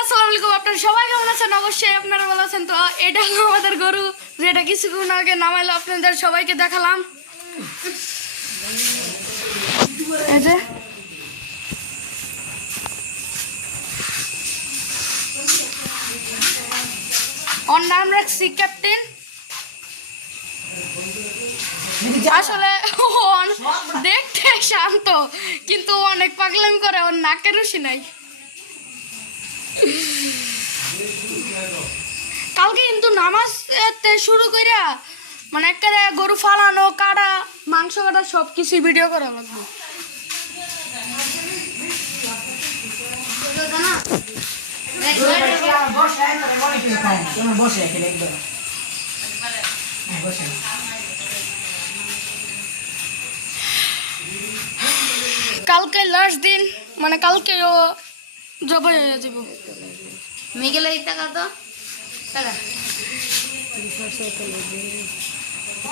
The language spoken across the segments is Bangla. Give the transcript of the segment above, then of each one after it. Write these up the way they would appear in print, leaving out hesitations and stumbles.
আসসালামু আলাইকুম। আপনারা সবাই কেমন আছেন? অবশ্যই আপনারা ভালো আছেন। তো এটা হলো আমাদের গরু, যেটা কিছুক্ষণ আগে নামাইলো, আপনাদের সবাইকে দেখালাম। এই যে ওর নাম রাখছি ক্যাপ্টেন। আসলে দেখতে শান্ত, কিন্তু অনেক পাগলামি করে। ওর নাকের রুশি নাই। কালকে কিন্তু নামাজ শুরু কইরা মানে একটা গরু ফালানো, কাটা, মাংস কাটা সব কিছু ভিডিও করা লাগবে। কালকে লাস্ট দিন, মানে কালকে ও জবাই হয়ে যাব। মিগেলে টাকা তো টাকা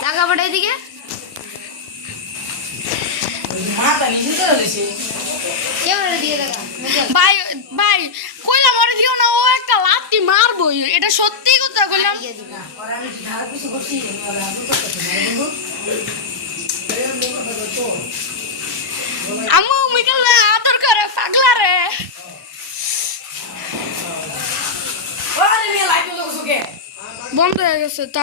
টাকা পাঠাই দিকে কেউ দিয়ে টাকা ভাই ভাই কইলাম ওরে দিও না, ও একটা লাত্তি মারবই, এটা সত্যি কথা কইলাম। আম্মু মিকেল আদর করে পাগলা রে। বন্ধ হয়ে গেছে।